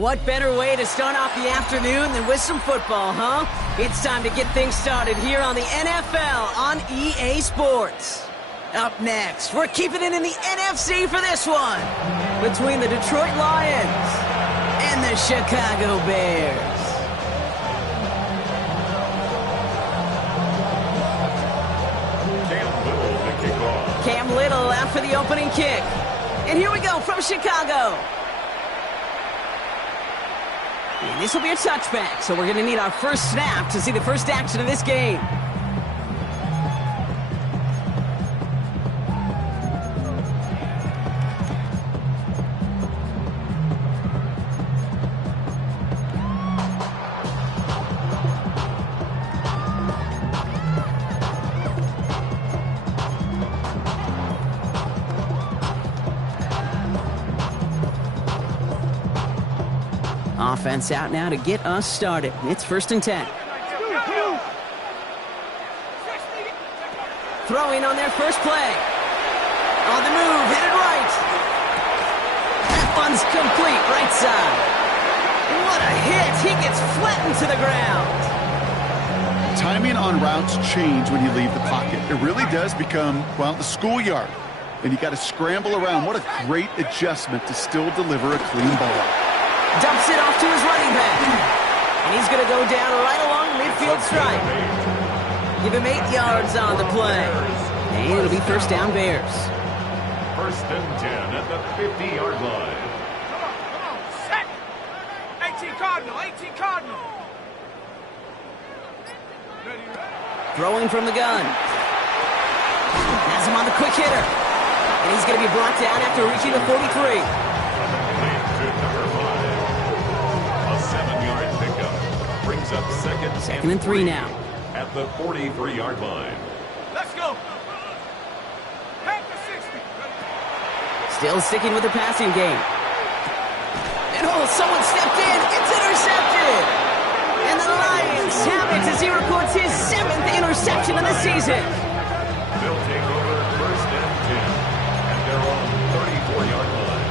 What better way to start off the afternoon than with some football, huh? It's time to get things started here on the NFL on EA Sports. Up next, we're keeping it in the NFC for this one, between the Detroit Lions and the Chicago Bears. Cam Little out for the opening kick. And here we go from Chicago. And this will be a touchback, so we're going to need our first snap to see the first action of this game. Offense out now to get us started. It's 1st and 10. Throwing on their first play. On the move, hit it right. That one's complete, right side. What a hit. He gets flattened to the ground. Timing on routes change when you leave the pocket. It really does become, well, the schoolyard. And you got to scramble around. What a great adjustment to still deliver a clean ball. Dumps it off to his running back. And he's going to go down right along the midfield stripe. Give him 8 yards on the play. And it'll be first down Bears. 1st and 10 at the 50-yard line. Come on, set. 18 Cardinal, 18 Cardinal. Throwing from the gun. Has him on the quick hitter. And he's going to be brought down after reaching the 43. Up 2nd and 3 now. At the 43-yard line. Let's go. Back to 60. Still sticking with the passing game. And someone stepped in. It's intercepted. And the Lions have it as he records his 7th interception of the season. They'll take over 1st and 10 at their own 34-yard line.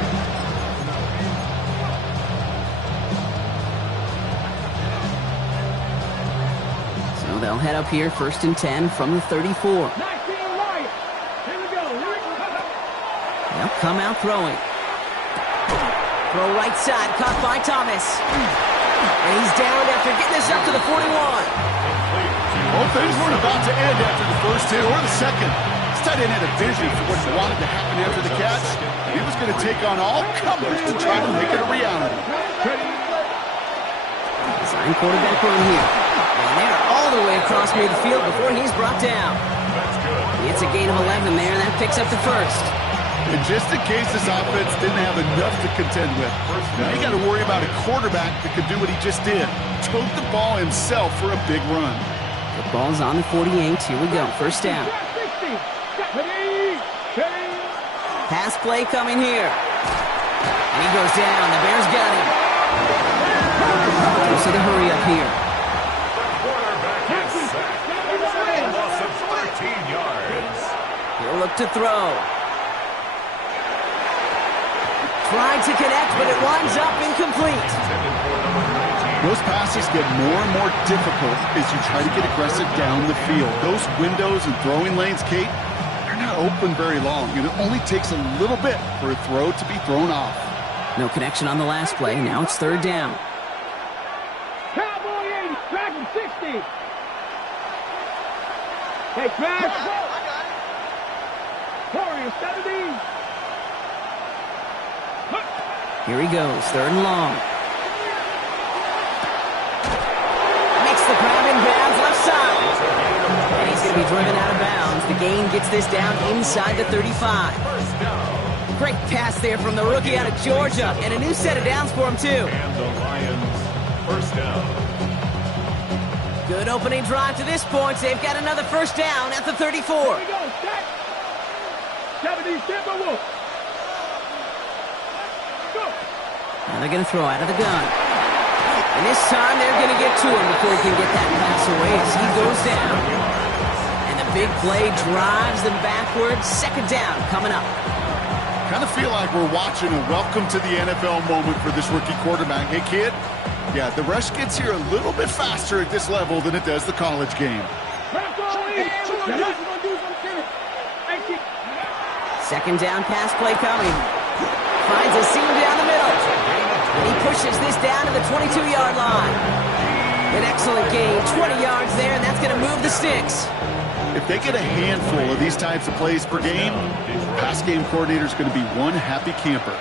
They'll head up here 1st and 10 from the 34. They'll come out throwing. Throw right side, caught by Thomas. And he's down after getting this up to the 41. Well, things weren't about to end after the first hit or the second. This tight end had a vision for what wanted to happen after the catch. He was going to take on all comers to try to make it a reality. Design quarterback run here. And they're all the way across midfield before he's brought down. It's a gain of 11 there, and that picks up the first. And just in case this offense didn't have enough to contend with, now you got to worry about a quarterback that could do what he just did. Tote the ball himself for a big run. The ball's on the 48. Here we go. First down. Pass play coming here. And he goes down. The Bears got him. So the hurry up here. He'll look to throw. Tried to connect, but it winds up incomplete. Those passes get more and more difficult as you try to get aggressive down the field. Those windows and throwing lanes, Kate, they're not open very long, and it only takes a little bit for a throw to be thrown off. No connection on the last play. Now it's 3rd down. Cowboy 80, Dragon 60. Hey, Crash. Warrior 70. Here he goes, 3rd and long. Makes the grab in bounds left side. And he's going to be driven out of bounds. The gain gets this down inside the 35. Great pass there from the rookie out of Georgia. And a new set of downs for him, too. And the Lions, 1st down. Good opening drive to this point. They've got another 1st down at the 34. Here we go, set. 70, Timberwolves. Now they're going to throw out of the gun. And this time they're going to get to him before he can get that pass away as he goes down. And the big play drives them backwards. 2nd down coming up. Kind of feel like we're watching a welcome to the NFL moment for this rookie quarterback. Hey, kid, yeah, the rush gets here a little bit faster at this level than it does the college game. Second down pass play coming. Finds a seam down the middle. And he pushes this down to the 22-yard line. An excellent gain, 20 yards there, and that's going to move the sticks. If they get a handful of these types of plays per game, the pass game coordinator is going to be one happy camper.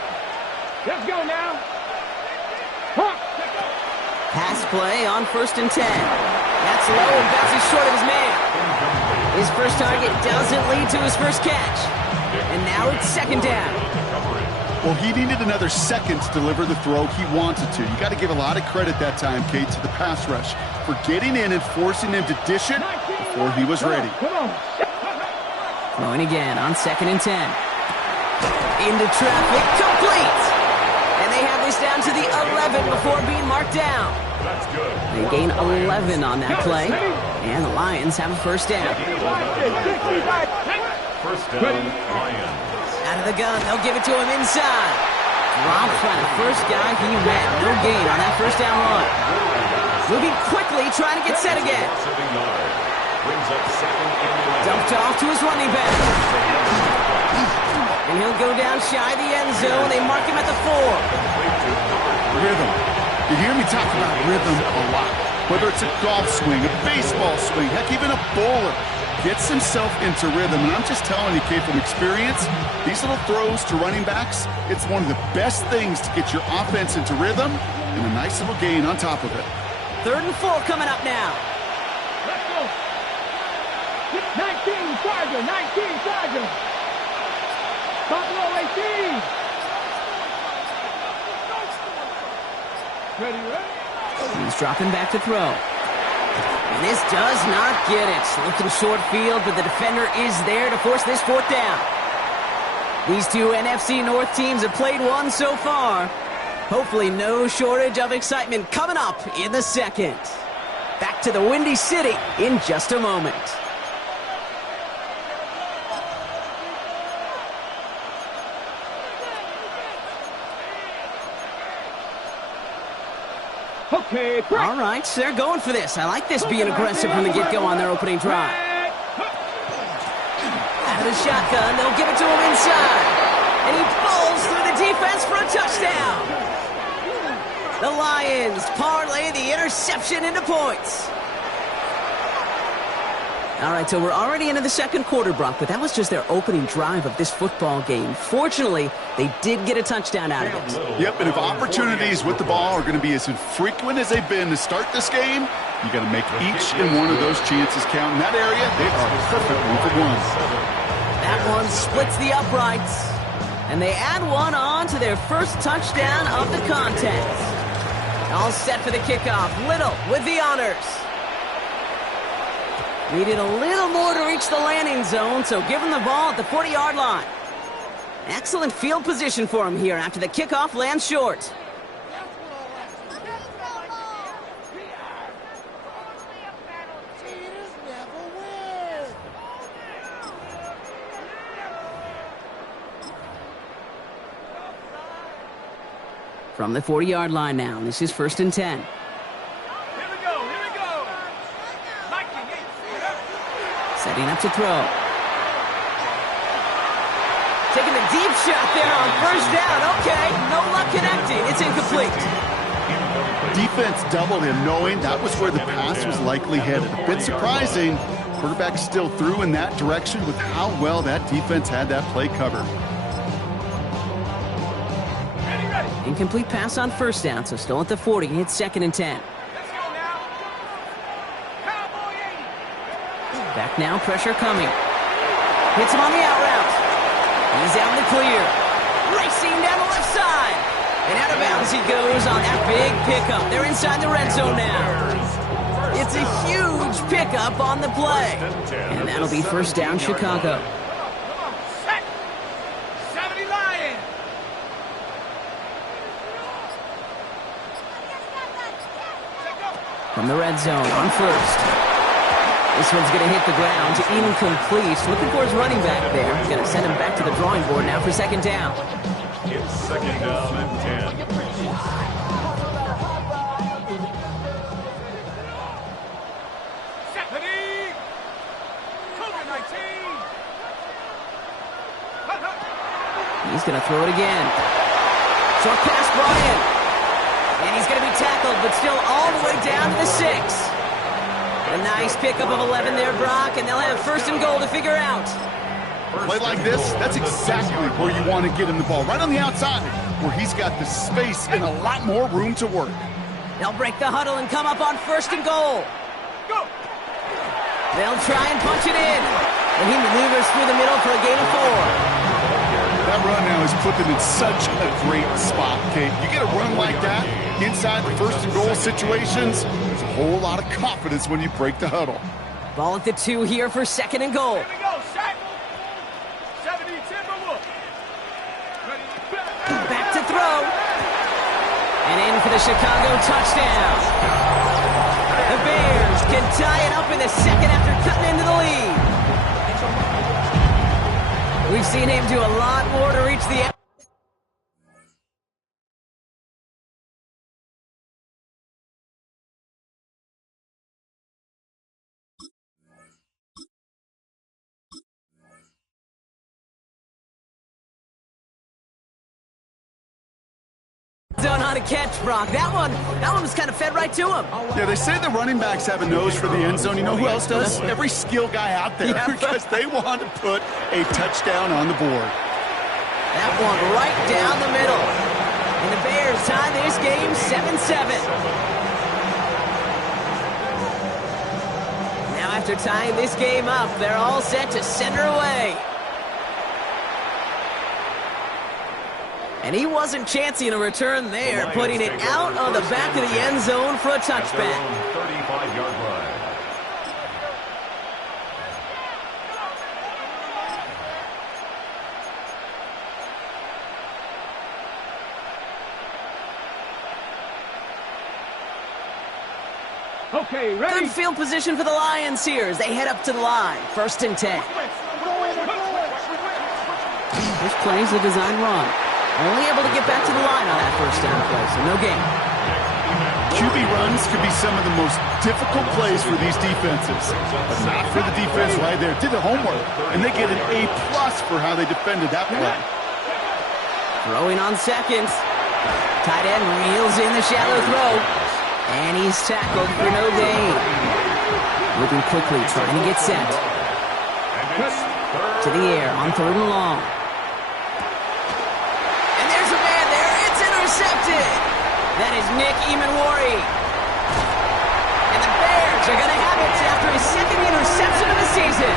Let's go now. Pass play on 1st and 10. That's low and bounces short of his man. His first target doesn't lead to his first catch. And now it's 2nd down. Well, he needed another second to deliver the throw he wanted to. You got to give a lot of credit that time, Kate, to the pass rush for getting in and forcing him to dish it before he was ready. Throwing again on 2nd and 10. Into traffic, complete. And they have this down to the 11 before being marked down. That's good. They gain 11 on that play, and the Lions have a first down. First down, Lions. Out of the gun, they'll give it to him inside. Dropped by the first guy he met. No gain on that first down run. Moving quickly, trying to get set again. Brings up 2nd and 11. Dumped off to his running back. And he'll go down shy of the end zone. They mark him at the 4. Rhythm. You hear me talk about rhythm a lot. Whether it's a golf swing, a baseball swing, heck, even a bowler. Gets himself into rhythm, and I'm just telling you, Kate, from experience, these little throws to running backs, it's one of the best things to get your offense into rhythm and a nice little gain on top of it. 3rd and 4 coming up now. Let's go. 19 Charger, 19 Charger. Buffalo 18. Ready? He's dropping back to throw. And this does not get it. Looking short field, but the defender is there to force this 4th down. These two NFC North teams have played one so far. Hopefully no shortage of excitement coming up in the 2nd. Back to the Windy City in just a moment. Okay, All right, so they're going for this. I like this being aggressive from the get-go on their opening drive. Out of the shotgun, they'll give it to him inside. And he falls through the defense for a touchdown. The Lions parlay the interception into points. All right, so we're already into the 2nd quarter, Brock, but that was just their opening drive of this football game. Fortunately, they did get a touchdown out of it. Yep, and if opportunities with the ball are going to be as infrequent as they've been to start this game, you got to make each and one of those chances count. In that area, they are perfect 1-for-1. That one splits the uprights, and they add one on to their first touchdown of the contest. All set for the kickoff. Little with the honors. Needed a little more to reach the landing zone, so give him the ball at the 40-yard line. Excellent field position for him here after the kickoff lands short. From the 40-yard line now, this is 1st and 10. Setting up to throw. Taking a deep shot there on 1st down. Okay, no luck connecting. It's incomplete. Defense doubled him, knowing that was where the pass was likely headed. A bit surprising. Quarterback still threw in that direction with how well that defense had that play covered. Incomplete pass on 1st down, so still at the 40. It's 2nd and 10. Back now, pressure coming. Hits him on the out route. He's out in the clear. Racing down the left side. And out of bounds he goes on that big pickup. They're inside the red zone now. It's a huge pickup on the play. And that'll be 1st down, Chicago. Set. 70 Lions. From the red zone on 1st. This one's going to hit the ground to incomplete. Looking for his running back there. He's going to send him back to the drawing board now for second down. It's second down and 10. Stephanie! COVID-19! He's going to throw it again. Short pass brought in. And he's going to be tackled, but still all the way down to the 6. A nice pickup of 11 there, Brock, and they'll have first and goal to figure out. Play like this, that's exactly where you want to get him the ball. Right on the outside, where he's got the space and a lot more room to work. They'll break the huddle and come up on first and goal. Go! They'll try and punch it in. And he maneuvers through the middle for a gain of 4. That run now has put them in such a great spot, Kate. You get a run like that inside the first and goal situations, there's a whole lot of confidence when you break the huddle. Ball at the 2 here for second and goal. Here we go, Shaq! 70 Timberwolf! Back to throw. And in for the Chicago touchdown. The Bears can tie it up in the second after cutting into the lead. We've seen him do a lot more to reach the end. Zone on a catch, Brock. That one was kind of fed right to him. Yeah, they say the running backs have a nose for the end zone. You know who else does? Every skill guy out there, because they want to put a touchdown on the board. That one right down the middle. And the Bears tie this game 7-7. Now after tying this game up, they're all set to send her away. And he wasn't chancing a return there, putting it out on the back of the end zone for a touchback. 35-yard line. Okay, ready? Good field position for the Lions here as they head up to the line. First and 10. This play's a design run. Only able to get back to the line on that first down play, so no gain. QB runs could be some of the most difficult plays for these defenses, but not for the defense right there. Did the homework, and they get an A+ for how they defended that play. Throwing on second. Tight end reels in the shallow throw. And he's tackled for no gain. Moving quickly, trying to get set. To the air on third and long. And there's a man there. It's intercepted. That is Nick Emanwari. And the Bears are going to have it after his second interception of the season.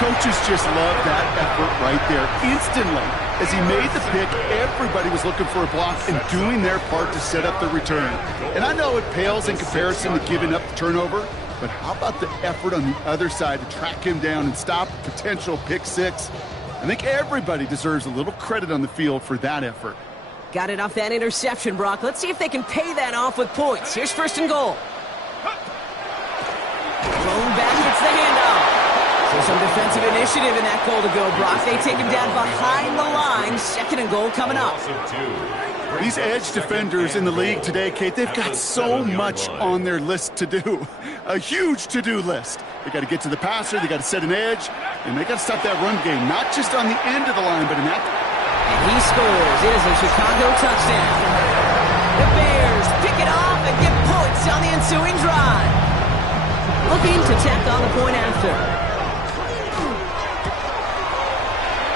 Coaches just love that effort right there. Instantly, as he made the pick, everybody was looking for a block and doing their part to set up the return. And I know it pales in comparison to giving up the turnover, but how about the effort on the other side to track him down and stop a potential pick six? I think everybody deserves a little credit on the field for that effort. Got it off that interception, Brock. Let's see if they can pay that off with points. Here's first and goal. Thrown back, gets the handoff. So some defensive initiative in that goal to go, Brock. They take him down behind the line. Second and goal coming up. These edge defenders in the league today, Kate, they've got so much on their list to do. A huge to-do list. They got to get to the passer, they got to set an edge, and they got to stop that run game, not just on the end of the line, but in that. And he scores. It is a Chicago touchdown. The Bears pick it off and get points on the ensuing drive. Looking to tack on the point after.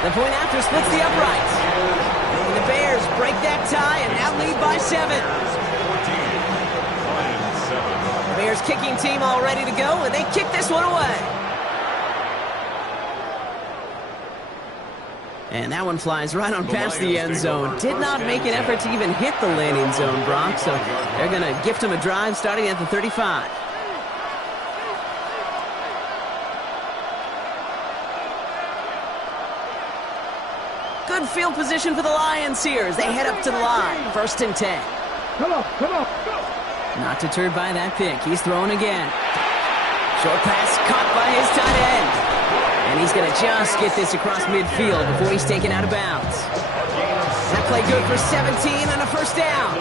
The point after splits the uprights. And the Bears break that tie and now lead by 7. The Bears kicking team all ready to go, and they kick this one away. And that one flies right on past the end zone. Did not make an effort to even hit the landing zone, Brock, so they're going to gift him a drive starting at the 35. Good field position for the Lions here as they head up to the line. First and 10. Come on, come on. Not deterred by that pick. He's throwing again. Short pass caught by his tight end. And he's going to just get this across midfield before he's taken out of bounds. That play good for 17 and a first down.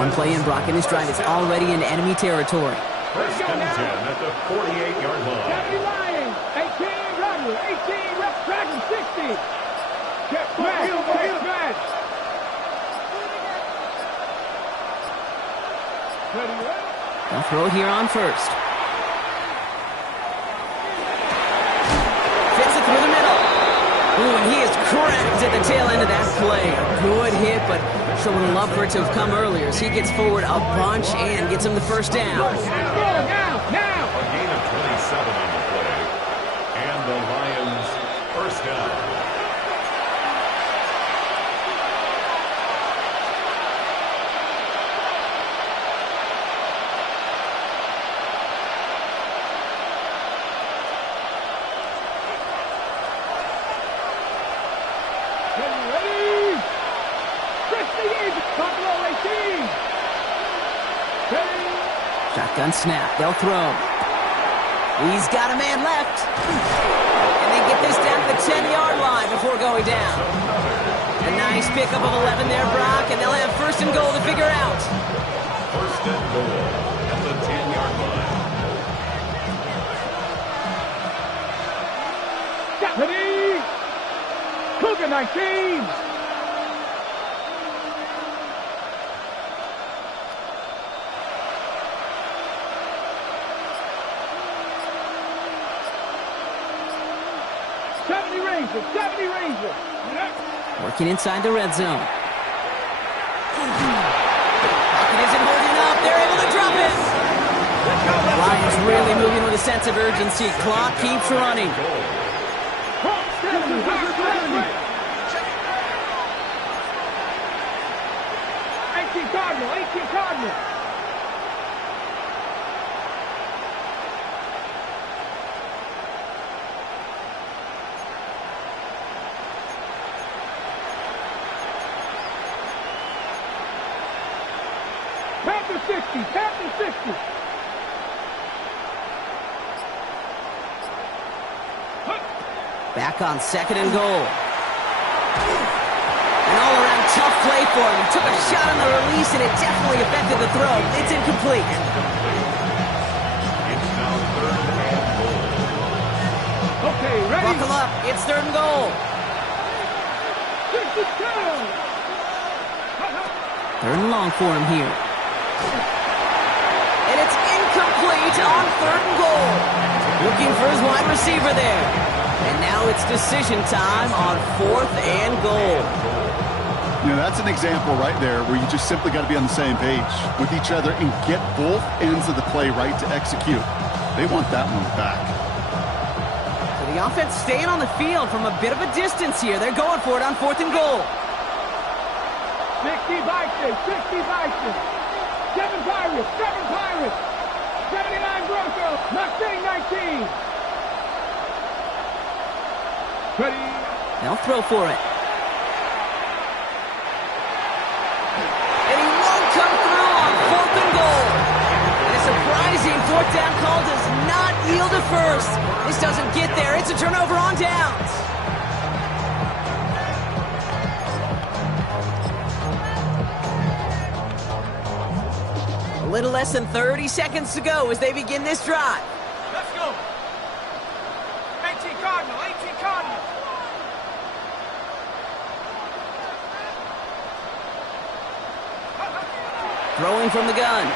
One play in, Brock, and his drive is already in enemy territory. First and 10 at the 48-yard line. 70 Lions, 18 Rebel, 18 Red Dragon, 60. Get back. They'll throw it here on first. Fits it through the middle. Ooh, and he is cracked at the tail end of that play. A good hit, but sure would have loved for it to have come earlier as he gets forward a bunch and gets him the first down. Now. A gain of 27 on the play. And the Lions first down. Shotgun snap. They'll throw. He's got a man left. And they get this down to the 10-yard line before going down. A nice pickup of 11 there, Brock, and they'll have first and goal to figure out. First and goal at the 10-yard line. Ready? Cougar 19. Working inside the red zone. Pocket isn't holding up. They're able to drop it. Lions really moving with a sense of urgency. Clock keeps running. 18 Cardinal. Panther 60. Back on second and goal. An all-around tough play for him. He took a shot on the release, and it definitely affected the throw. It's incomplete. It's now third and goal. Okay, ready? Buckle up. It's third and goal. 62. Third and long for him here. And it's incomplete on third and goal. Looking for his wide receiver there. And now it's decision time on fourth and goal. You know, that's an example right there where you just simply got to be on the same page with each other and get both ends of the play right to execute. They want that one back. So the offense staying on the field from a bit of a distance here. They're going for it on fourth and goal. 60 Bison. 7 Pirates. 79 Broncos. Mustang 19. Ready? They'll throw for it. And he won't come through on fourth and goal. And a surprising fourth down call does not yield a first. This doesn't get there. It's a turnover on downs. A little less than 30 seconds to go as they begin this drive. Let's go. 18 Cardinal. Throwing from the gun.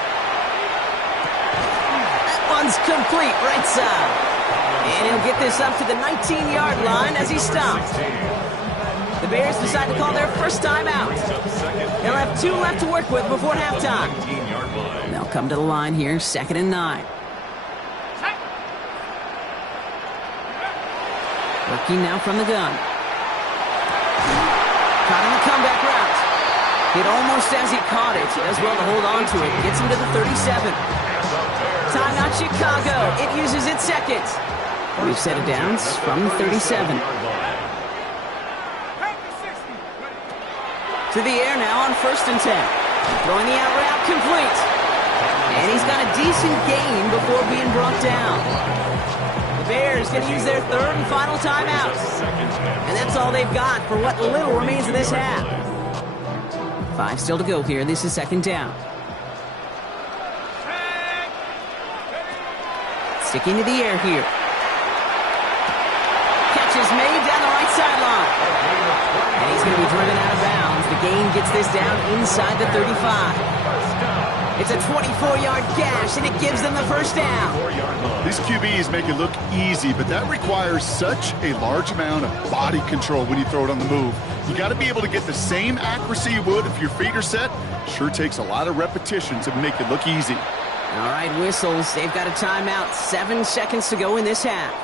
That one's complete, right side. And he'll get this up to the 19-yard line as he stops. The Bears decide to call their first timeout. They'll have 2 left to work with before halftime. And they'll come to the line here, 2nd and 9. Working now from the gun. Caught on the comeback route. Hit almost as he caught it. He does well to hold on to it. Gets him to the 37. Timeout Chicago. It uses its second. We've set it down from the 37. To the air now on 1st and 10. Throwing the out route complete. And he's got a decent gain before being brought down. The Bears going to use their third and final timeout. And that's all they've got for what little remains of this half. 5 still to go here. This is second down. Sticking to the air here. Catch is made down the right sideline. And he's going to be driven out of bounds. The gain gets this down inside the 35. It's a 24-yard gash, and it gives them the first down. These QBs make it look easy, but that requires such a large amount of body control when you throw it on the move. You got to be able to get the same accuracy you would if your feet are set. Sure takes a lot of repetition to make it look easy. All right, whistles. They've got a timeout. 7 seconds to go in this half.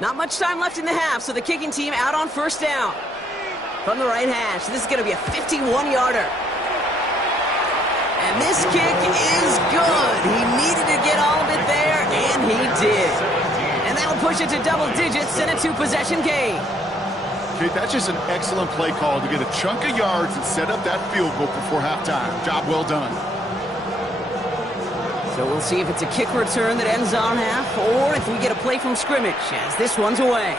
Not much time left in the half, so the kicking team out on first down. From the right hash, this is going to be a 51-yarder. And this kick is good. He needed to get all of it there, and he did. And that'll push it to double digits and a 2-possession game. Okay, that's just an excellent play call to get a chunk of yards and set up that field goal before halftime. Job well done. So we'll see if it's a kick return that ends on half, or if we get a play from scrimmage as this one's away.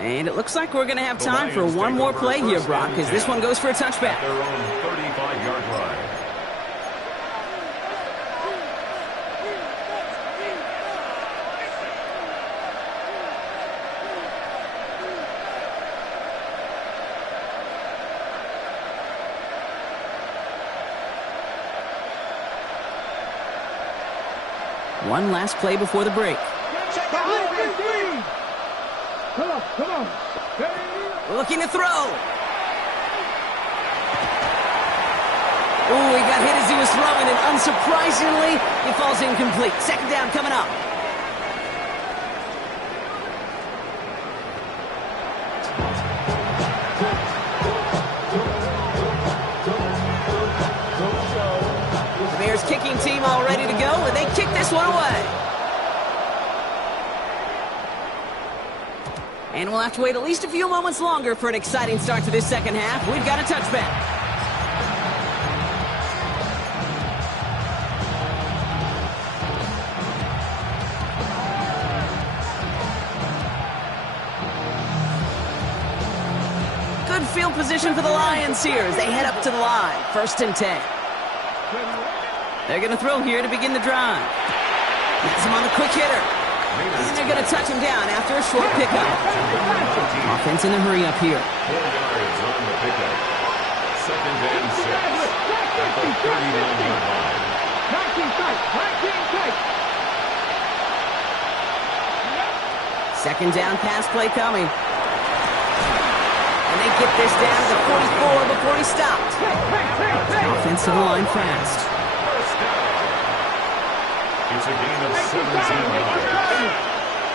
And it looks like we're going to have time for one more play here, Brock, because this one goes for a touchback. Their own 35-yard line. One last play before the break. Come on. Looking to throw. Ooh, he got hit as he was throwing, and unsurprisingly, he falls incomplete. Second down coming up. The Bears kicking team all ready to go, and they kick this one away. And we'll have to wait at least a few moments longer for an exciting start to this second half. We've got a touchback. Good field position for the Lions here as they head up to the line. 1st and 10. They're going to throw here to begin the drive. That's him on the quick hitter. And they're going to touch him down after a short pickup. Offense in a hurry up here. 4 yards on the pickup. 2nd and 6. At the 39-yard line. 2nd down pass play coming. And they get this down to 44 before he stopped. Offense to the line fast. First down. It's a gain of 17 yards.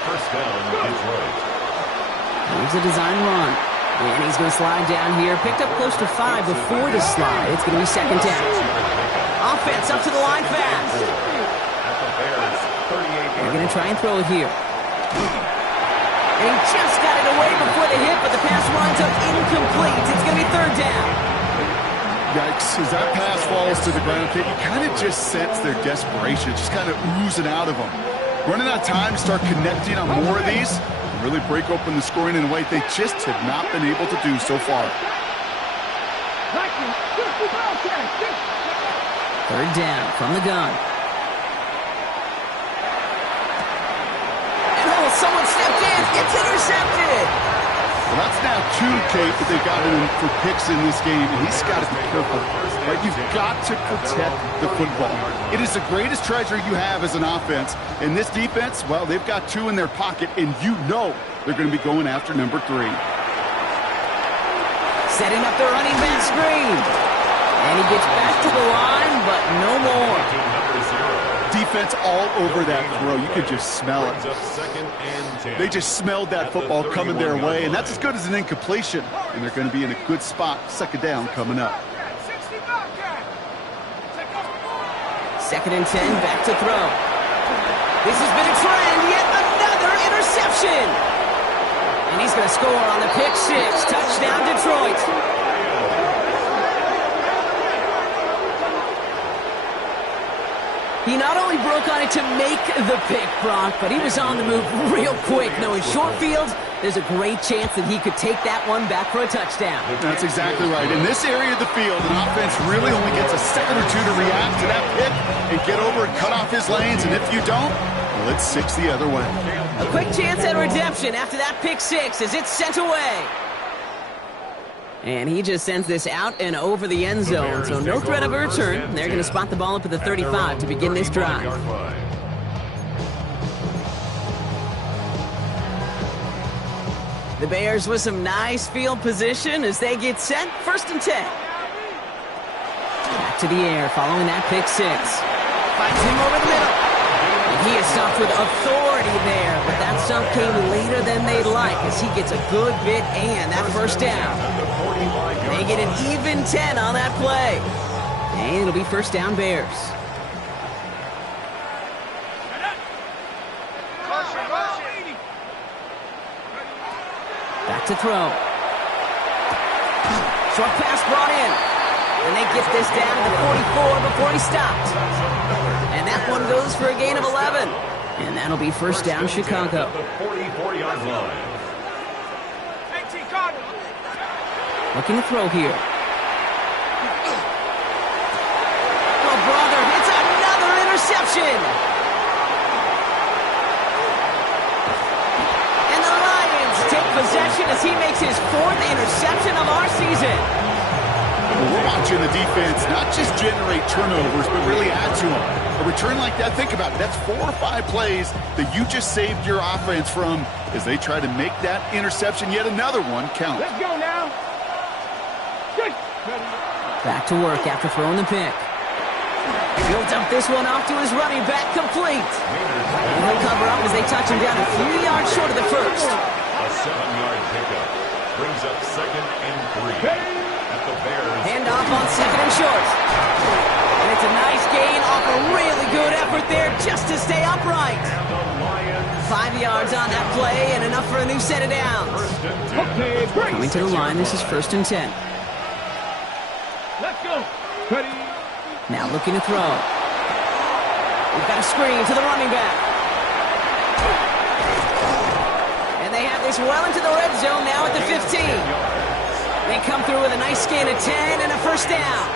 First down, Detroit. Here's a design run. And he's going to slide down here. Picked up close to 5 before the slide. It's going to be 2nd down. Offense up to the line fast. At the Bears, 38. They're going to try and throw it here. And he just got it away before the hit, but the pass winds up incomplete. It's going to be 3rd down. Yikes, as that pass falls to the ground, you kind of just sense their desperation, just kind of oozing out of them. Running out of time to start connecting on more of these, and really break open the scoring in a way they just have not been able to do so far. 3rd down from the gun. And oh, someone stepped in. It's intercepted. Well, that's now 2, Kate, that they've got in for picks in this game, and he's got to be careful. Right? You've got to protect the football. It is the greatest treasure you have as an offense. And this defense, well, they've got 2 in their pocket, and you know they're going to be going after number 3. Setting up the running back screen. And he gets back to the line, but no more. Defense all over that throw. You could just smell it. 2nd and 10. They just smelled that football coming their way, and that's as good as an incompletion. And they're going to be in a good spot. 2nd down coming up. 2nd and 10, back to throw. This has been a trend, yet interception. And he's going to score on the pick six. Touchdown, Detroit. He not only broke on it to make the pick, Brock, but he was on the move real quick. Knowing short field, there's a great chance that he could take that one back for a touchdown. That's exactly right. In this area of the field, an offense really only gets a second or two to react to that pick and get over and cut off his lanes. And if you don't, well, it's six the other way. A quick chance at redemption after that pick six as it's sent away. And he just sends this out and over the end zone, so no threat of a return. They're going to spot the ball up at the 35 to begin this drive. The Bears with some nice field position as they get set. 1st and 10. Back to the air following that pick six. Finds him over the middle. And he is stopped with authority there, but that stop came later than they'd like as he gets a good bit and that first down. They get an even 10 on that play. And it'll be first down Bears. Back to throw. Short pass brought in. And they get this down to the 44 before he stopped. And that one goes for a gain of 11. And that'll be first down Chicago. The 44-yard line. Looking to throw here. Oh, brother, it's another interception. And the Lions take possession as he makes his 4th interception of our season. Well, we're watching the defense not just generate turnovers, but really add to them. A return like that, think about it. That's 4 or 5 plays that you just saved your offense from as they try to make that interception, yet another one, count. Let's go now. Back to work after throwing the pick. He'll dump this one off to his running back, complete. And he'll cover up as they touch him down a few yards short of the first. A 7-yard pickup brings up 2nd and 3 at the Bears. Hand off on 2nd and short. And it's a nice gain off a really good effort there just to stay upright. 5 yards on that play and enough for a new set of downs. Coming to the line, this is 1st and 10. Let's go. Ready. Now looking to throw. We've got a screen to the running back. And they have this well into the red zone now at the 15. They come through with a nice gain of 10 and a first down.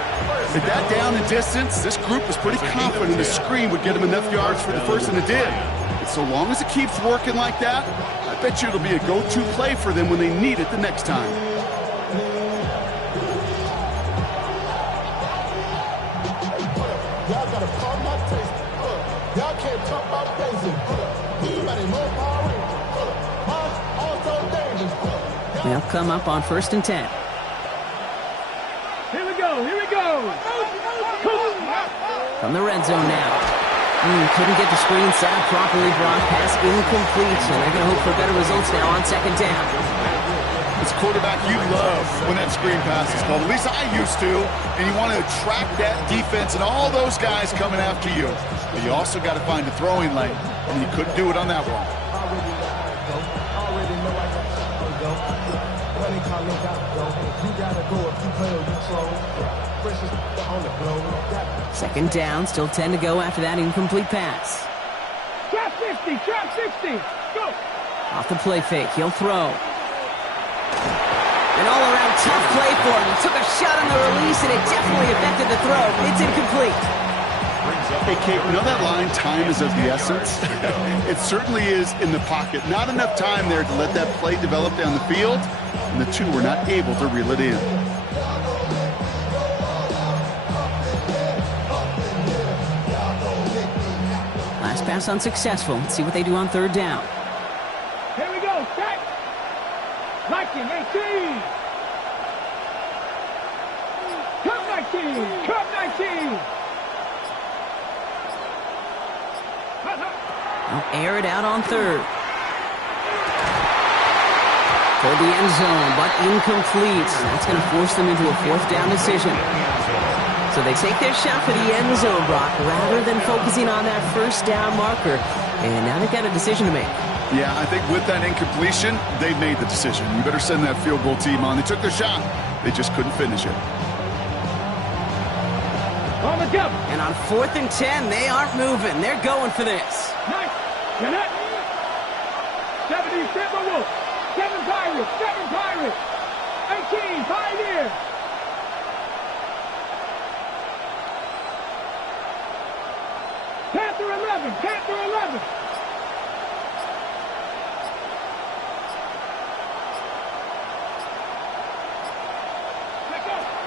With that down and distance, this group was pretty confident the screen would get them enough yards for the first, and it did. And so long as it keeps working like that, I bet you it'll be a go-to play for them when they need it the next time. Y'all gotta call my taste. Y'all can't talk about basic. Anybody more power? Also dangerous. They'll come up on 1st and 10. Here we go. Here we go. From the red zone now. Couldn't get the screen set up properly. Brock pass incomplete. So they're going to hope for better results now on 2nd down. As a quarterback, you love when that screen pass is called. At least I used to. And you want to attract that defense and all those guys coming after you. But you also got to find a throwing lane. And you couldn't do it on that one. Second down, still 10 to go after that incomplete pass. Trap 60. Trap 60. Go. Off the play fake, he'll throw. An all-around tough play for him. He took a shot on the release, and it definitely affected the throw. It's incomplete. Hey, Kate, you know that line, time is of the essence? It certainly is in the pocket. Not enough time there to let that play develop down the field, and the two were not able to reel it in. Last pass unsuccessful. Let's see what they do on 3rd down. Here we go. Back. Viking 18. Cup 19. Cup 19. They'll air it out on 3rd. Toward the end zone, but incomplete. That's going to force them into a 4th down decision. So they take their shot for the end zone, Brock, rather than focusing on that 1st down marker. And now they've got a decision to make. Yeah, I think with that incompletion, they made the decision. You better send that field goal team on. They took their shot. They just couldn't finish it. On the jump. And on 4th and 10, they aren't moving. They're going for this. 9, 70 Timberwolves. 7 Pirates. 7 Pirates. 18 Pioneers. Panther 11. Panther 11.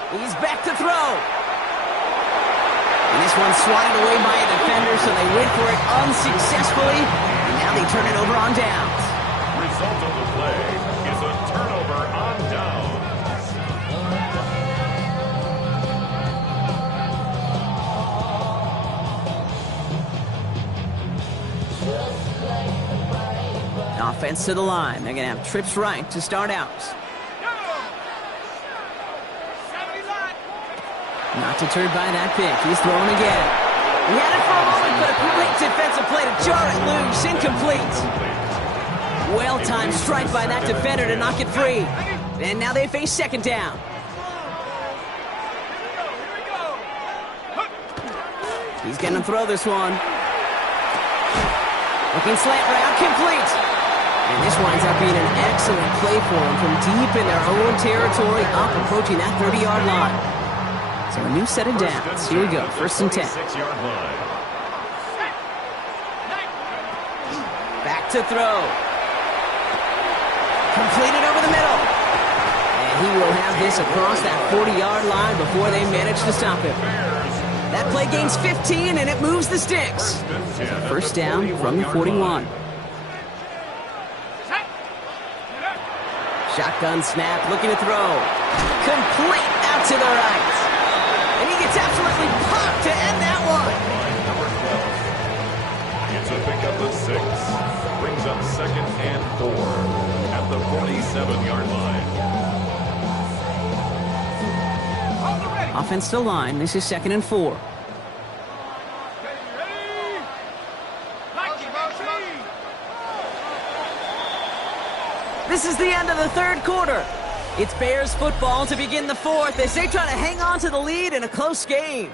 He's back to throw. And this one's swatted away by a defender, so they went for it unsuccessfully. And now they turn it over on downs. Result of the play is a turnover on downs. Offense to the line. They're going to have trips right to start out. Not deterred by that pick. He's throwing again. He had it for a moment, but a great defensive play to jar it loose. Incomplete. Well-timed strike by that defender to knock it free. And now they face second down. He's going to throw this one. Looking slant route, complete. And this winds up being an excellent play for them from deep in their own territory, up approaching that 30-yard line. So a new set of downs. Here we go, 1st and 10. Back to throw. Completed over the middle. And he will have this across that 40-yard line before they manage to stop him. That play gains 15, and it moves the sticks. First down from the 41. Shotgun snap, looking to throw. Complete out to the right. And he gets absolutely popped to end that one. It's a pickup of 6. Brings up 2nd and 4 at the 47-yard line. Offense to line. This is 2nd and 4. This is the end of the 3rd quarter. It's Bears football to begin the 4th as they try to hang on to the lead in a close game.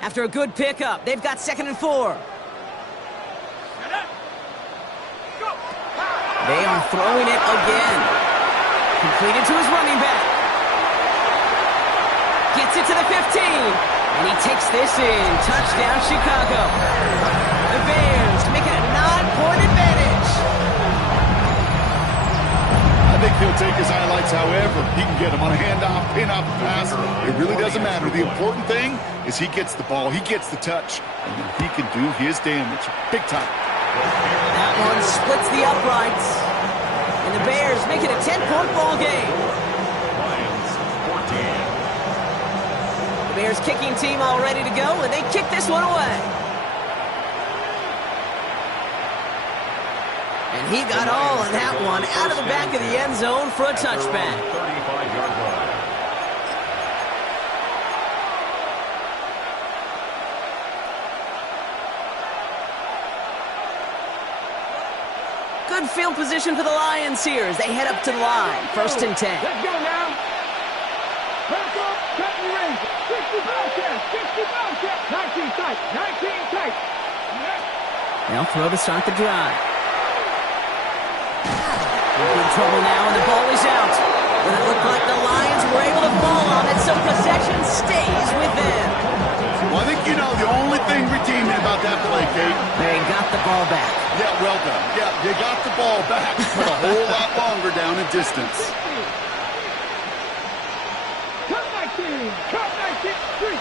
After a good pickup, they've got 2nd and 4. They are throwing it again. Completed to his running back. Gets it to the 15. And he takes this in. Touchdown, Chicago. The Bears making a 9-point advantage. I think he'll take his highlights however he can get them on a handoff, pin-off, pass. It really doesn't matter. The important thing is he gets the ball, he gets the touch, and then he can do his damage. Big time. That one splits the uprights. And the Bears make it a 10-point ball game. Lions 14. The Bears kicking team all ready to go, and they kick this one away. And he got all of that one out of the back of the end zone for a touchback. 35-yard line. Good field position for the Lions here as they head up to the line. 1st and 10. Let's go now. Back up, cut and range. 60 Bobcats, 60 Bobcats. 19 tight, 19 tight. They'll throw to start the drive. In trouble now, and the ball is out. But it looked like the Lions were able to fall on it, so possession stays with them. Well, I think you know the only thing redeeming about that play, Kate. They got the ball back. Yeah, well done. Yeah, they got the ball back, but a whole lot longer down in distance. Cut 19, cut 19, 3.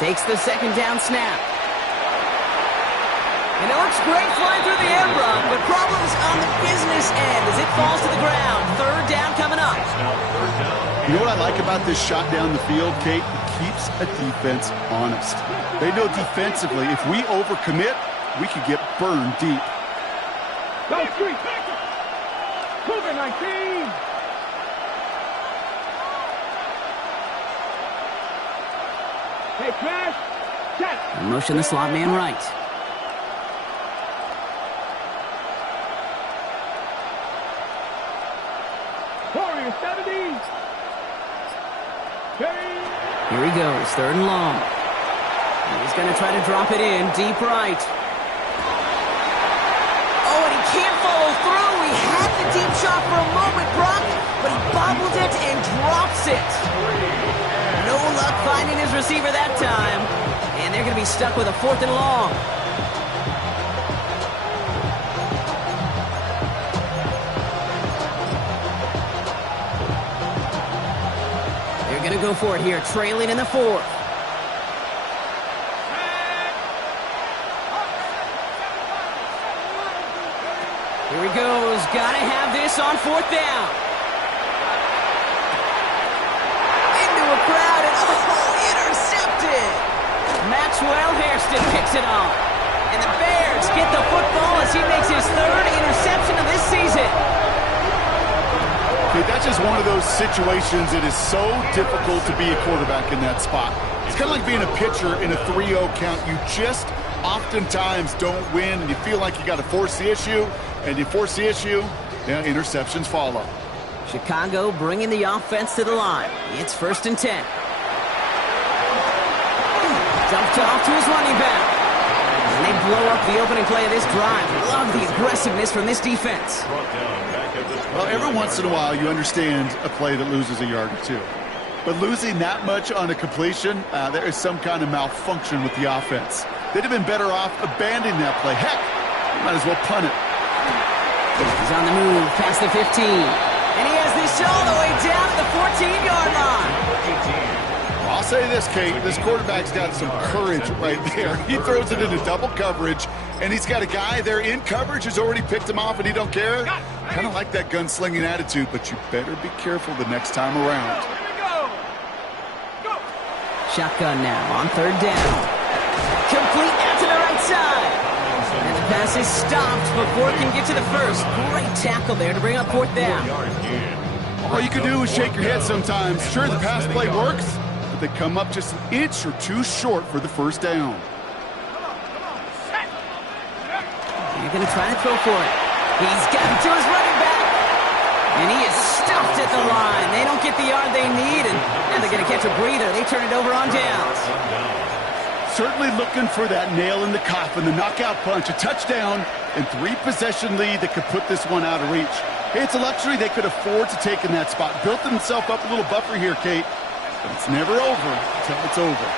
Takes the 2nd down snap. And it looks great flying through the air, Brock, but problems on the business end as it falls to the ground. Third down coming up. You know what I like about this shot down the field, Kate? It keeps a defense honest. They know defensively, if we overcommit, we could get burned deep. Go street. Cougar 19. Hey, Crash. Set. Motion the slot man right. Warrior 70. Here he goes, third and long. He's going to try to drop it in, deep right. Oh, and he can't follow through. He had the deep shot for a moment, Brock, but he bobbled it and drops it. No luck finding his receiver that time. And they're going to be stuck with a fourth and long. They're going to go for it here, trailing in the fourth. Here he goes. Got to have this on fourth down. Into a crowd and, intercepted. Maxwell Hairston picks it off. And the Bears get the football as he makes his third interception of this season. Okay, that's just one of those situations that is so difficult to be a quarterback in that spot. It's kind of like being a pitcher in a 3-0 count. You just oftentimes don't win, and you feel like you got to force the issue, and you force the issue, interceptions follow. Chicago bringing the offense to the line. It's 1st and 10. Dumped off to his running back. And they blow up the opening play of this drive. Love the aggressiveness from this defense. Well, every once in a while you understand a play that loses a yard or two. But losing that much on a completion, there is some kind of malfunction with the offense. They'd have been better off abandoning that play. Heck, you might as well punt it. He's on the move past the 15. And he has this all the way down to the 14-yard line. I'll say this, Kate. This quarterback's got some courage right there. He throws it into double coverage, and he's got a guy there in coverage who's already picked him off, and he don't care. Kind of like that gunslinging attitude, but you better be careful the next time around. Shotgun now on third down. Complete out to the right side. And the pass is stopped before it can get to the first. Great tackle there to bring up fourth down. All you can do is shake your head sometimes. Sure, the pass play works, but they come up just an inch or two short for the first down. You're going to try to throw for it. He's got it to his running back. And he is stuffed at the line. They don't get the yard they need, and now they're going to catch a breather. They turn it over on downs. Certainly looking for that nail in the coffin, the knockout punch, a touchdown, and 3-possession lead that could put this one out of reach. Hey, it's a luxury they could afford to take in that spot. Built himself up a little buffer here, Kate. But it's never over until it's over.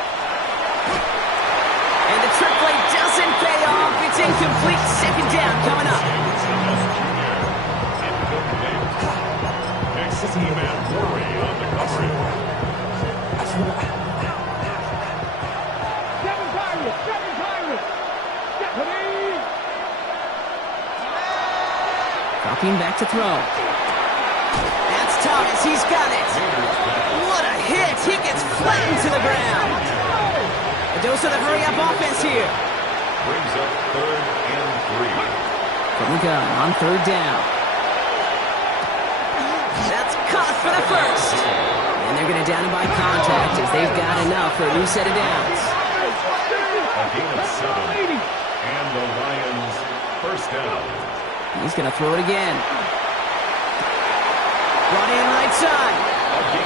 And the trick play doesn't pay off. It's incomplete. Second down coming up. Dropping back to throw. That's Thomas. He's got it. What a hit. He gets flattened to the ground. A dose of the hurry-up offense here. Brings up 3rd and 3. From the gun on third down. That's caught for the first. And they're going to down him by contact as they've got enough for a new set of downs. A gain of 7. And the Lions first down. He's going to throw it again. Brought in right side.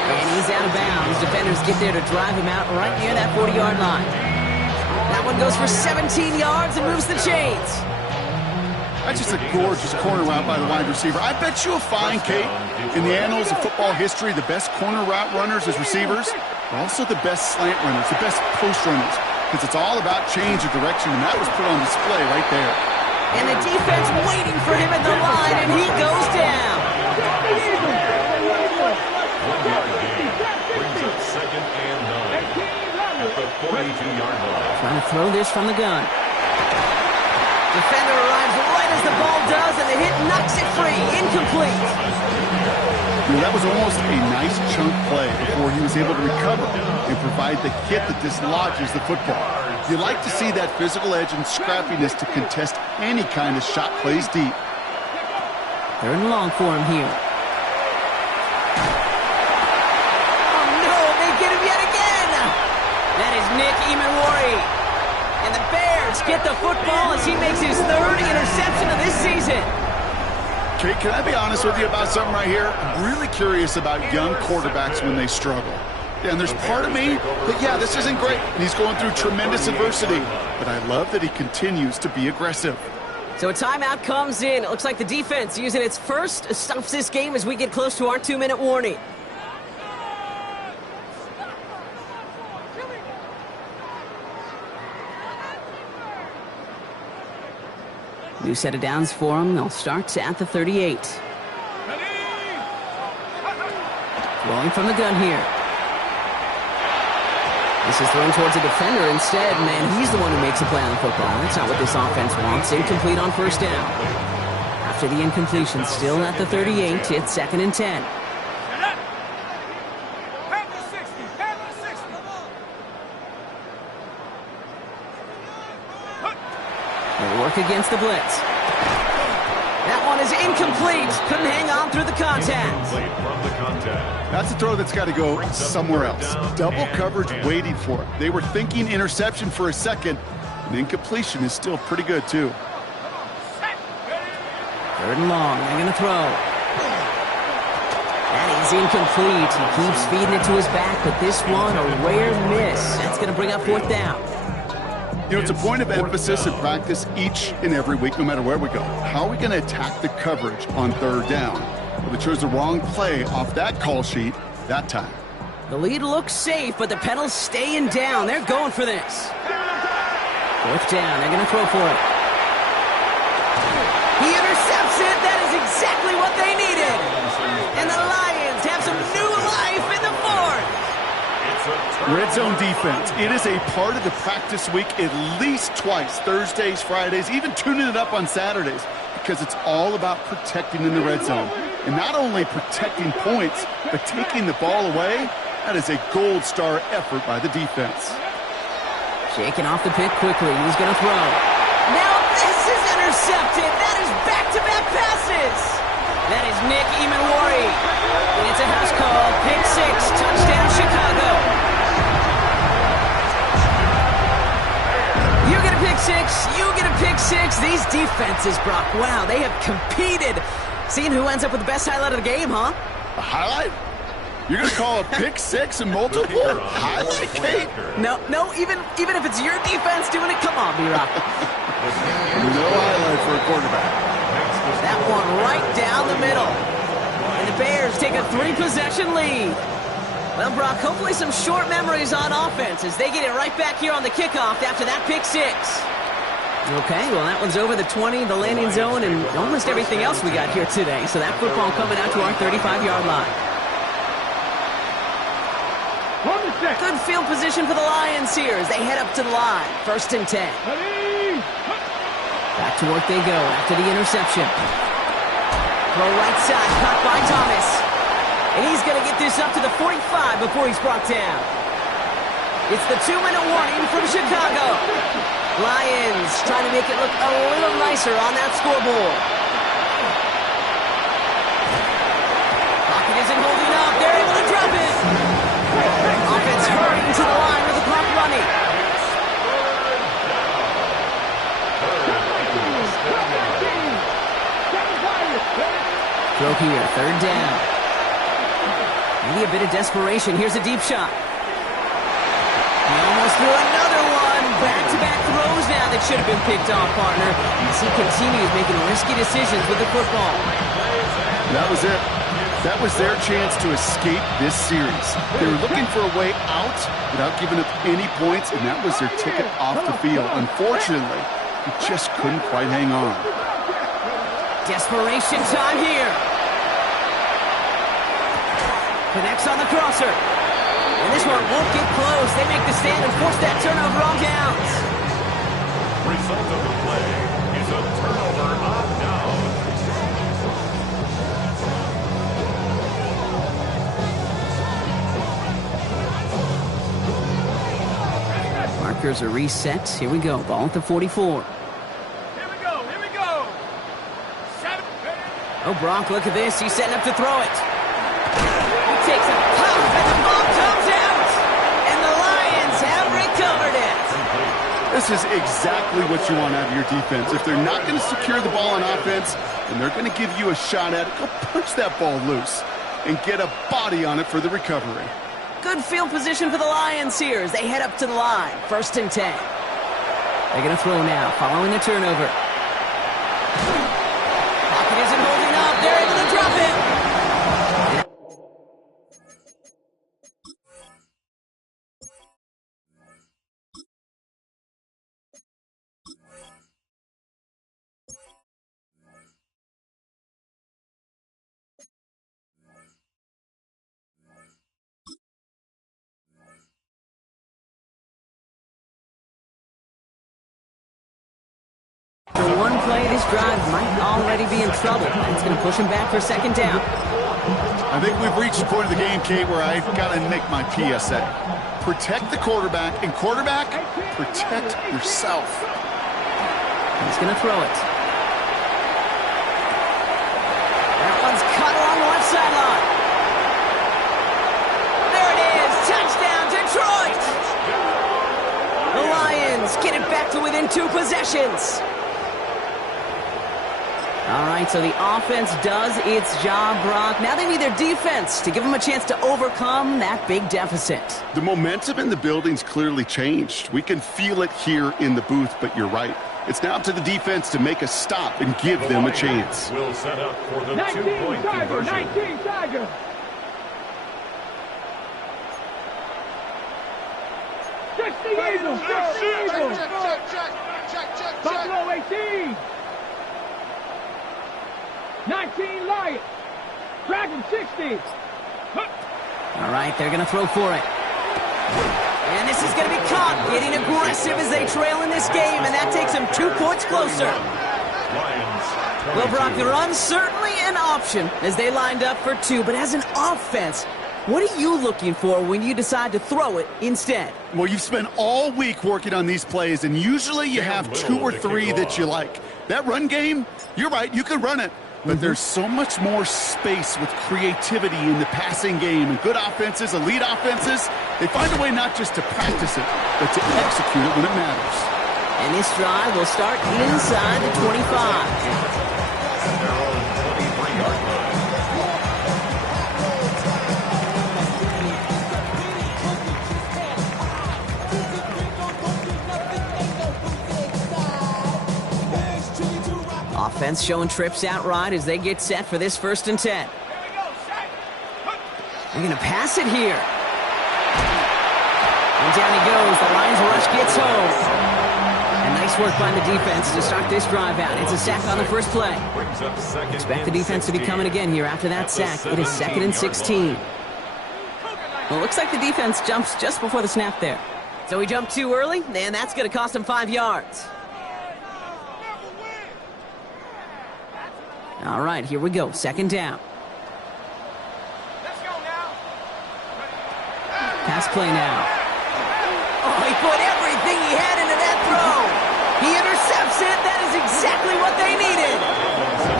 And he's out of bounds. Defenders get there to drive him out right near that 40-yard line. That one goes for 17 yards and moves the chains. That's just a gorgeous corner route by the wide receiver. I bet you'll find, Kate, in the annals of football history, the best corner route runners as receivers are also the best slant runners, the best post runners, because it's all about change of direction, and that was put on display right there. And the defense waiting for him at the line, and he goes down. 1 yard gain. Brings up 2nd and 9 at the 42-yard line. Trying to throw this from the gun. Defender arrives right as the ball does, and the hit knocks it free. Incomplete. That was almost a nice chunk play before he was able to recover and provide the hit that dislodges the football. You like to see that physical edge and scrappiness to contest any kind of shot plays deep. 3rd and long for him here. Oh no, they get him yet again. That is Nick Emmanwori. And the Bears get the football as he makes his 3rd interception of this season. Kate, can I be honest with you about something right here? I'm really curious about young quarterbacks when they struggle. And there's part of me that, yeah, this isn't great. And he's going through tremendous adversity. But I love that he continues to be aggressive. So a timeout comes in. It looks like the defense using its first stops this game as we get close to our 2-minute warning. New set of downs for them. They'll start at the 38. Rolling from the gun here. This is thrown towards a defender instead, and he's the one who makes a play on the football. That's not what this offense wants. Incomplete on 1st down. After the incompletion, still at the 38, it's 2nd and 10. They'll work against the blitz. That one is incomplete. Couldn't hang on through the contact. From the contact. That's a throw that's got to go somewhere else. Double coverage waiting for it. They were thinking interception for a second, and incompletion is still pretty good, too. 3rd and long. They're going to throw. That is incomplete. He keeps feeding it to his back, but this one, a rare miss. That's going to bring up 4th down. You know, it's a point of emphasis in practice each and every week, no matter where we go. How are we going to attack the coverage on 3rd down? Well, they chose the wrong play off that call sheet that time. The lead looks safe, but the pedals staying down. They're going for this. 4th down. They're going to throw for it. He intercepts it. That is exactly what they needed. And the Lions have some new life in the 4th. Red zone defense. It is a part of the practice week at least twice, Thursdays, Fridays, even tuning it up on Saturdays, because it's all about protecting in the red zone. And not only protecting points, but taking the ball away. That is a gold star effort by the defense. Shaking off the pick quickly. He's going to throw. Now this is intercepted. That is back-to-back passes. That is Nick Emmanwori. And it's a house call. Pick 6. Touchdown, Chicago. You get a pick 6. You get a pick 6. These defenses, Brock, wow, they have competed. Seeing who ends up with the best highlight of the game, huh? A highlight? You're going to call a pick 6 and multiple? Highlight, Kate? No, even if it's your defense doing it, come on, B-Rock. No highlight for a quarterback. That one right down the middle. And the Bears take a 3-possession lead. Well, Brock, hopefully some short memories on offense as they get it right back here on the kickoff after that pick 6. Okay, well, that one's over the 20, the landing zone, and almost everything else we got here today. So that football coming out to our 35-yard line. Good field position for the Lions here as they head up to the line. 1st and 10. Back to work they go after the interception. Throw right side, caught by Thomas. And he's going to get this up to the 45 before he's brought down. It's the 2-minute warning from Chicago. Lions trying to make it look a little nicer on that scoreboard. Pocket isn't holding up. They're able to drop it. Offense hurrying to the line with the clock running. Throw here, 3rd down. Maybe a bit of desperation. Here's a deep shot. He almost threw another one. Back-to-back throws now that should have been picked off, partner. As he continues making risky decisions with the football. That was it. That was their chance to escape this series. They were looking for a way out without giving up any points, and that was their ticket off the field. Unfortunately, he just couldn't quite hang on. Desperation time here. Connects on the crosser. And this one won't get close. They make the stand and force that turnover on downs. Result of the play is is a turnover on down. Markers are reset. Here we go. Ball at the 44. Here we go. Here we go. 7. Oh, Brock, look at this. He's setting up to throw it. He takes a pump, and the ball comes out. And the Lions have recovered it. This is exactly what you want out of your defense. If they're not going to secure the ball on offense, and they're going to give you a shot at it, go punch that ball loose and get a body on it for the recovery. Good field position for the Lions here as they head up to the line. 1st and 10. They're going to throw now, following the turnover. Pocket isn't holding up. They're able to drop it. For one play, this drive might already be in trouble. It's going to push him back for 2nd down. I think we've reached the point of the game, Kate, where I've got to make my PSA. Protect the quarterback, and quarterback, protect yourself. He's going to throw it. That one's cut along the left sideline. There it is. Touchdown, Detroit. The Lions get it back to within 2 possessions. All right, so the offense does its job, Brock. Now they need their defense to give them a chance to overcome that big deficit. The momentum in the building's clearly changed. We can feel it here in the booth, but you're right. It's now up to the defense to make a stop and give them a chance. We'll set up for the 19 2-point Tiger. conversion. 19 Tiger. Check the Eagles. Check the Eagles. Check. Buffalo 18. 19 Lions. Dragon 60. All right, they're going to throw for it. And this is going to be caught, getting aggressive as they trail in this game, and that takes them 2 points closer. Lions, Well, Brock, the run's certainly an option as they lined up for 2, but as an offense, what are you looking for when you decide to throw it instead? Well, you've spent all week working on these plays, and usually you have 2 or 3 that you like. That run game, you're right, you can run it. But there's so much more space with creativity in the passing game. And good offenses, elite offenses, they find a way not just to practice it, but to execute it when it matters. And this drive will start inside the 25. Offense showing trips out right as they get set for this 1st and 10. They're going to pass it here. And down he goes. The Lions rush gets home. And nice work by the defense to start this drive out. It's a sack on the first play. Expect the defense to be coming again here after that sack. It is 2nd and 16. Well, it looks like the defense jumps just before the snap there. So he jumped too early, and that's going to cost him 5 yards. All right, here we go. 2nd down. Let's go now. Pass play now. Oh, he put everything he had into that throw. He intercepts it. That is exactly what they needed.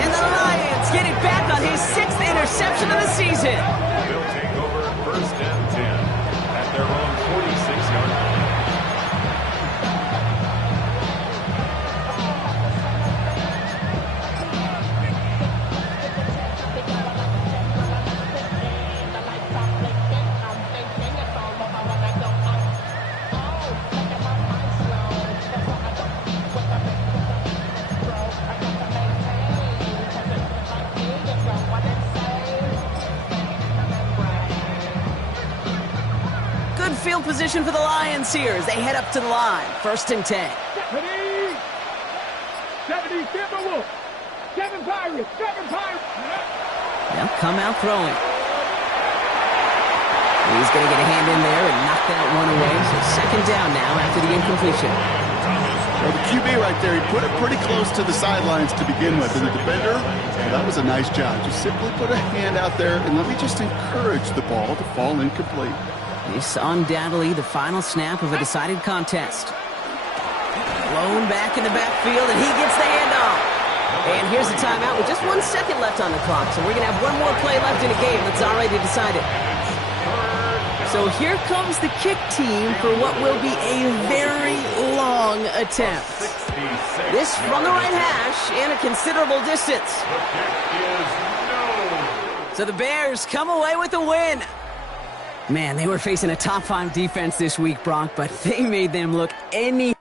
And the Lions get it back on his 6th interception of the season. They'll take over 1st and 10 at their own 46-yard line. Field position for the Lions here as they head up to the line. 1st and 10. 70 Timberwolves. 7 Pirates. 7 Pirates. They'll come out throwing. He's going to get a hand in there and knock that one away. So 2nd down now after the incompletion. Well, the QB right there, he put it pretty close to the sidelines to begin with. And the defender, well, that was a nice job. Just simply put a hand out there and let me just encourage the ball to fall incomplete. This undoubtedly the final snap of a decided contest. Blown back in the backfield, and he gets the handoff. And here's the timeout with just 1 second left on the clock. So we're going to have one more play left in a game that's already decided. So here comes the kick team for what will be a very long attempt. This from the right hash and a considerable distance. So the Bears come away with a win. Man, they were facing a top 5 defense this week, Brock, but they made them look any...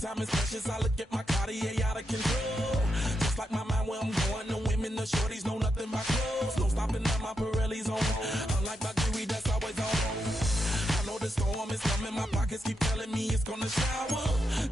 Time is precious, I look at my Cartier out of control. Just like my mind where I'm going, the women, the shorties know nothing but clothes. No stopping at my Pirelli's on. Unlike my jewelry that's always on. I know the storm is coming, my pockets keep telling me it's gonna shower.